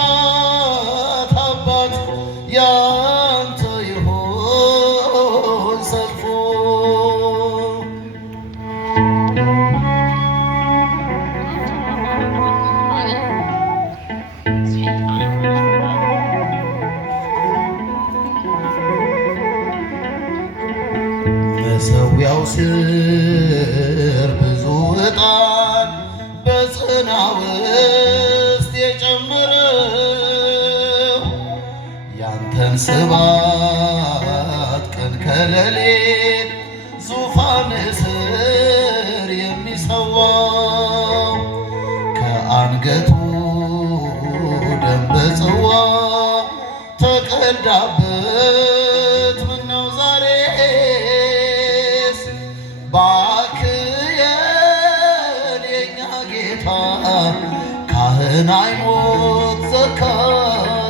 የመጽናናት አባት ያንተ ይሆን ሰልፎ መሠዊያው ስር ብዙ ዕጣን በጽና ውስጥ የጨመረው ያንተን ስብሐት ቀን ከሌሊት ዙፋን ስር የሚሰዋው ከአንገቱ ደም በጽዋ ተቀዳበት ምነው ዛሬስ ባክየን የኛ ጌታ ካህን አይሞት ዘካርያስ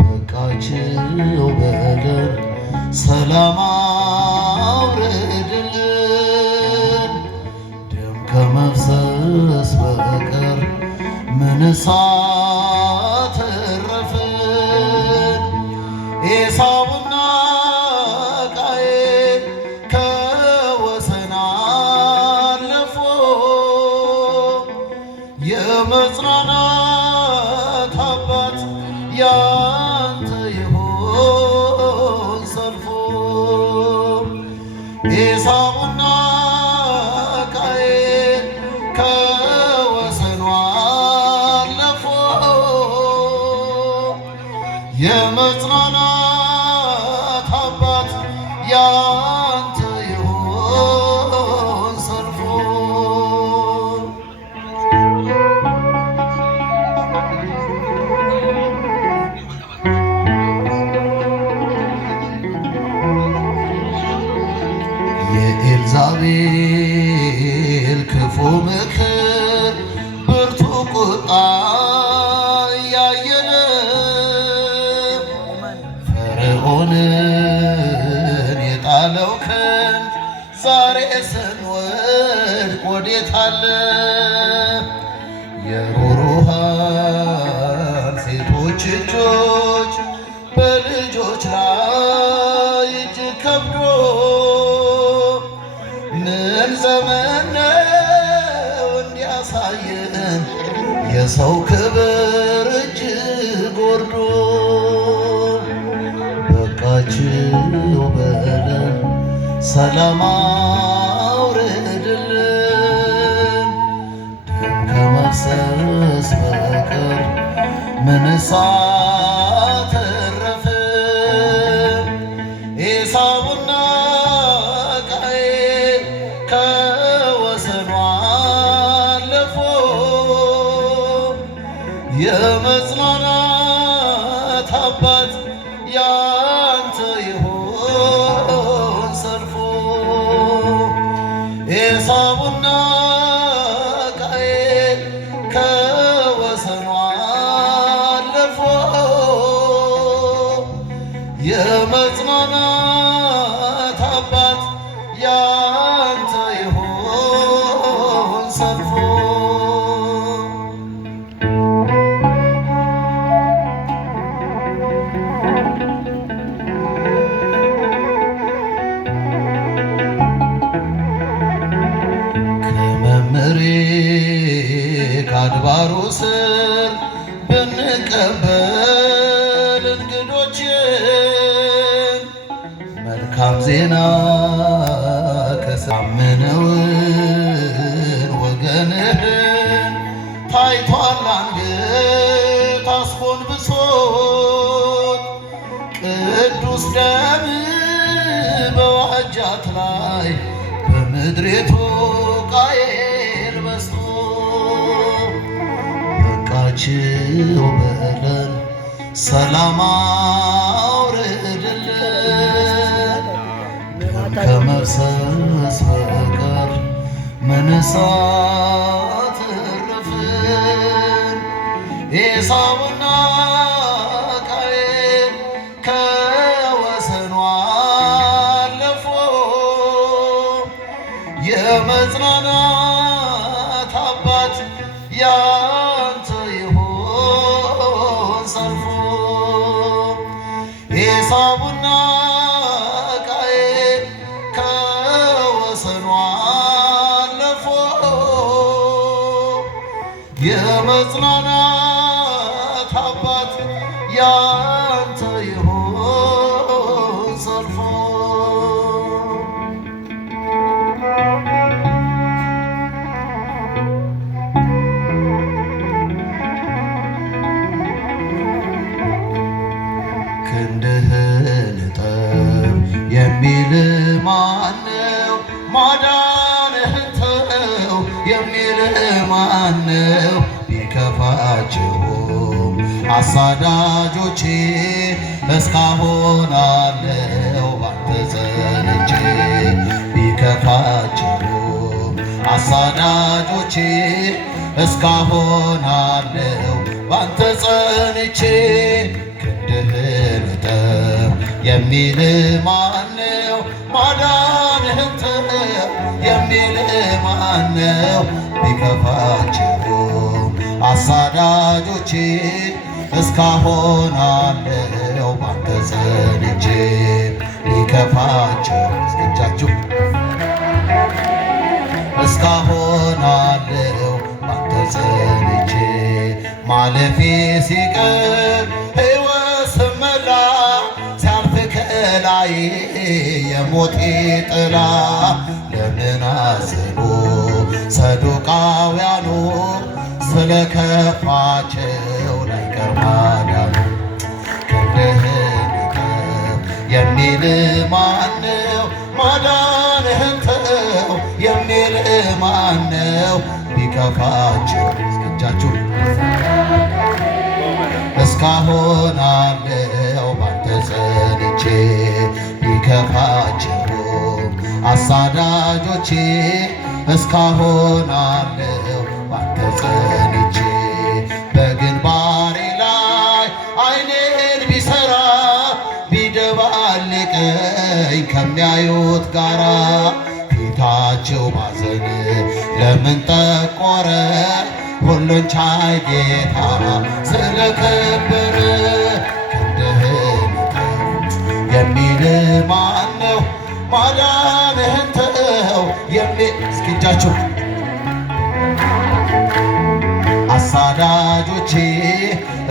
በቃችው በለን ሰላም አውርድልን ደም ከመፍሰስ በቀር ምንስ አተረፍን ኤሳውና ቃየል ከወሰን አለፉ የመጽናናት አባት ያንተ ይሆን ሰልፎ ኤሳውና ቃየል ከወሰኑ አለፉ የመጽናናት አባት ያንተ ይሆን ሰልፎ የኤልዛቤል ክፉ ምክር ብርቱ ቁጣ እያየለ ፈርዖንን የጣለው ክንድ ዛሬ ስንወድቅ ወዴት አለ? የሩሩሃን ሴቶች እጆች በልጆች ላይ እጅግ ከብዶ ምን ዘመን ነው እንዲያሳየን የሰው ክብር እጅግ ወርዶ በቃችው በለን ሰላም አውርድልን ደም ከመፍሰስ በቀር ምንስ አተረፍን ኤሳውና ቃየል ከወሰኑ አለፉ የመጽናናት አባት ያንተ ይሆን ሰልፎ ኤሳውና ቃየል ከወሰኑ አለፉ የመጽናናት አባት ያንተ ይሆን ሰልፎ ከመምሬ ከአድባሩ ስር ብንቀበል እንግዶችን መልካም ዜና ከሳምነውን ወገንህን ታይቷል አንገት አስጎንብሶት ቅዱስ ደም በዋጃት ላይ በምድሪቱ ቃየል በዝቶ በቃችው በለን ሰላም አውርድልን ደም ከመፍሰስ በቀር ምንስ አተረፍን ኤሳውና ቃየል ከወሰኑ አለፉ የመጽናናት አባት ያ የመጽናናት አባት ያንተ ይሁን ሰልፎ ክንድህን እጠብ የሚል ማነው? ማዳንህን ተው የሚል ማነው? ቢከፋቸውም አሳዳጆቼ እስካሁን አለው ባንተ ጸንቼ። ቢከፋቸውም አሳዳጆቼ እስካሁን አለው ባንተ ጸንቼ። ክንድህን እጠብ የሚል ማነው? ማዳንህን ተው የሚል ማነው? ቢከፋቸውም አሳዳጆቼ እስካሁን አለው ባንተ ጸንቼ። ቢከፋቸው እስኪቻችሁ እስካሁን አለው ባንተ ጸንቼ። ማለፌ ሲቀር ሕይወት ስመላ ሲያልፍ ከላይ የሞቴ ጥላ ለምን አዘኑ ሰዱቃውያኑ ስለከፋቸው ላይቀር ማዳኑ። ክንድህን እጠብ የሚል ማነው? ማዳንህን ተው የሚል ማነው? ቢከፋቸው እስኪቻችሁ እስካሁን አለው ባንተ ጸንቼ። ቢከፋቸውም አሳዳጆቼ እስካሁን አለው ባንተ ጸንቼ። በግንባሬ ላይ ዓይኔን ቢሰራ ቢደባልቀኝ ከሚያዩት ጋራ ፊታቸው ባዘን ለምን ጠቆረ? ሁሉን ቻይ ጌታ ስለከበረ። ክንድህን እጠብ የሚል ማነው? ማዳንህን ተው የሚል እስኪጃችሁ አሳዳጆቼ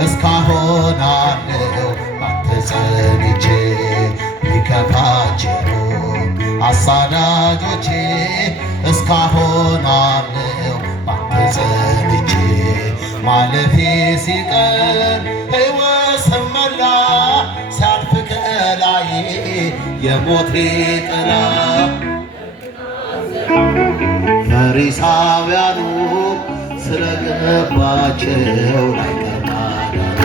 እስካሁን አለው ባንተ ጸንቼ። ቢከፋቸውም አሳዳጆቼ እስካሁን አለው ባንተ ጸንቼ። ማለፌ ሲቀር ሕይወት ስመላ ሲያልፍ ከላይ የሞቴ ጥላ ፈሪሳውያኑ ስለገባቸው ላይቀር ማዳኑ።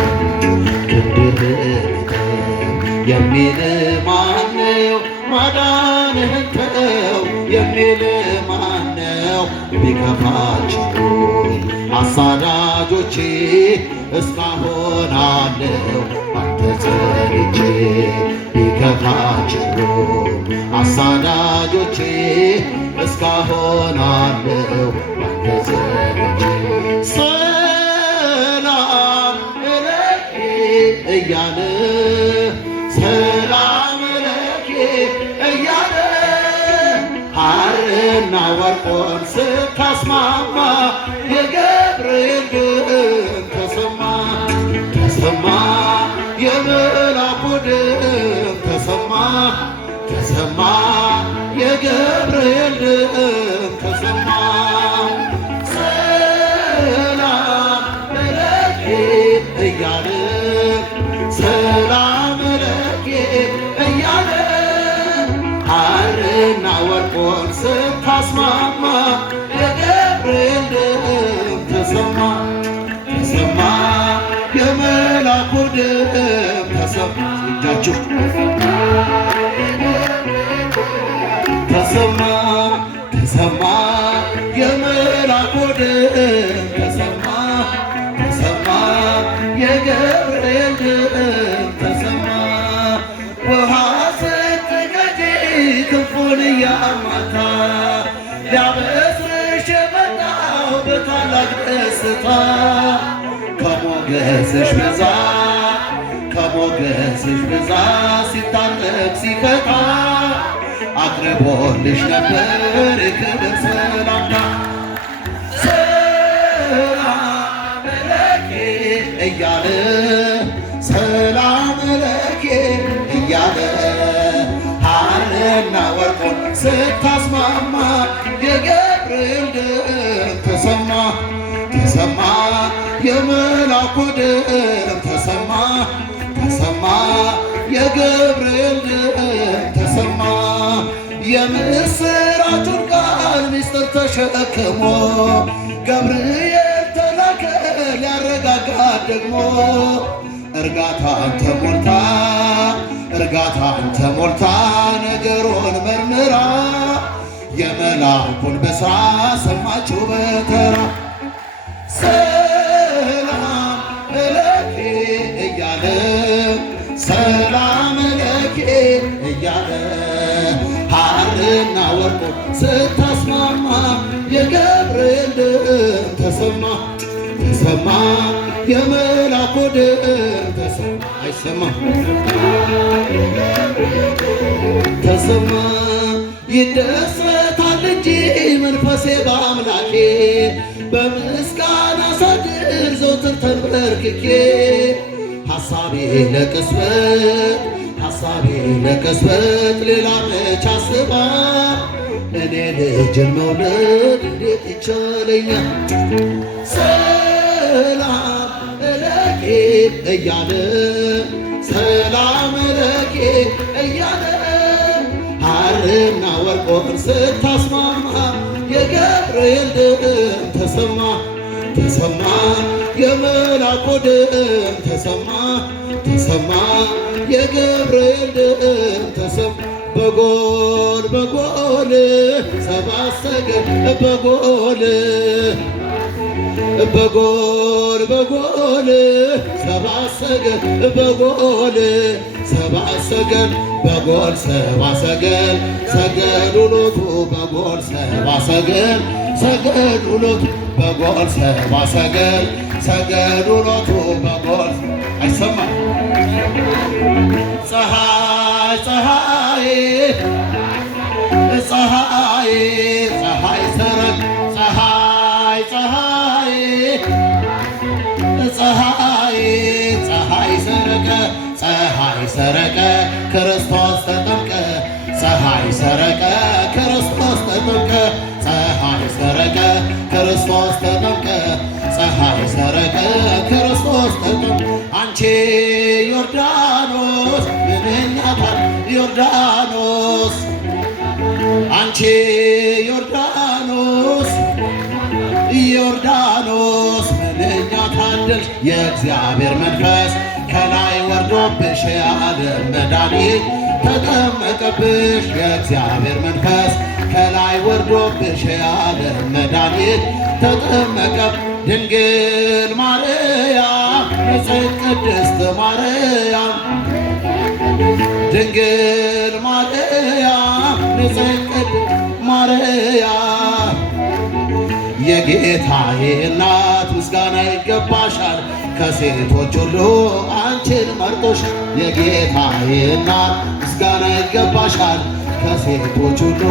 ክንድህን እጠብ የሚል ማነው? ማዳንህን ተው የሚል ማነው? ቢከፋቸውም አሳዳጆቼ እስካሁን አለው ባንተ ጸንቼ። ቢከፋቸውም አሳዳጆቼ እስካሁን አለው ባንተ ጸንቼ። ሰላም ለኪ እያለ ሰላም ለኪ እያለ ሐርና ወርቆን ስታስማማ የገብርኤል ድምፅ ተሰማ ተሰማ። የመላኩ ድምፅ ተሰማ ተሰማ። የገብርኤል ድምፅ ተሰማ። ሰላም ለኪ እያለ ሰላም ለኪ እያለ ሐርና ወርቆን ስታስማማ የገብርኤል ድምፅ ተሰማ ተሰማ። የመላኩ ድምፅ ተሰማ። እጃችሁ ተሰማ ተሰማ። የመላኩ ድምፅ ተሰማ ተሰማ። የገብርኤል ድምፅ ተሰማ። ውሃ ስትቀጂ ክንፉን እያማታ ሊያበስርሽ የመጣው በታላቅ ደስታ ከሞገስሽ ብዛት ከሞገስሽ ብዛት ሲታጠቅ ሲፈታ አቅርቦልሽ ነበር ክብር ሰላምታ። ሰላም እያለ ሰላም ለኪ እያለ ሐርና ወርቁን ስታስማማ የገብርኤል ድምፅ ተሰማ ተሰማ የመላኩ ድምፅ ተሰማ ተሰማ የገብርኤል ድምፅ ተሰማ የምስራቹን ቃል ምስጢር ተሸክሞ ገብርኤል ተላከ ሊያረጋጋት ደግሞ እርጋታን ተሞልታ ነገሩን መርምራ የመልአኩን ብስራት ሰማችው በተራ ሰላም ለኪ እያለ ሰላም ለኪ እያለ ሐርና ወርቁን ስታስማማ የገብርኤል ድምፅ ተሰማ ተሰማ የመልአኩ ድምፅ ተሰማ አይሰማም ተሰማ ይደሰታል እንጂ መንፈሴ በአምላኬ በምስጋና ሳድር ዘወትር ተንበርክኬ ሐሳቤ ለቅጽበት ሌላ መች አስባ እኔ ልጅን መውለድ እንዴት ይቻለኛል ሰላም ለኪ እያለ ሰላም ለኪ እያለ ሐርና ወርቁን ስታስማማ የገብርኤል ድምፅ ተሰማ ተሰማ የመልአኩ ድምፅ ተሰማ ተሰማ የገብርኤል ድምፅ ተሰማ በጎል ሰባት ሰገል በጎል ሰባት ሰገል ሰገዱ ሎቱ በጎል ሰባት ሰገል ሰገዱ ሎቱ በጎል ሰባት ሰገል ሰገዱ ሎቱ በጎል አይሰማም ፀሐይ ሰረቅ ፀሐይ ሰረቀ ክርስቶስ ተጠምቀ ፀሐይ ሰረቀ ክርስቶስ ተጠምቀ ፀሐይ ሰረቀ ክርስቶስ ተጠምቀ ፀሐይ ሰረቀ ክርስቶስ ተጠምቀ አንቺ ዮርዳኖስ ምንኛ ዮርዳኖስ አንቺ ዮርዳኖስ ምንኛ ታደልሽ የእግዚአብሔር መንፈስ ከላይ ወርዶብሽ የዓለም መድኃኒት ተጠመቀብሽ የእግዚአብሔር መንፈስ ከላይ ወርዶብሽ የዓለም መድኃኒት ተጠመቀብ ድንግል ማርያም ንጽሕት ቅድስት ማርያም ድንግል ማርያም ንጽሕት ቅድስት ማርያም የጌታዬ እናት ምስጋና ይገባሻል ከሴቶች ሁሉ አንቺን መርጦሻል የጌታዬ እናት ምስጋና ይገባሻል ከሴቶች ሁሉ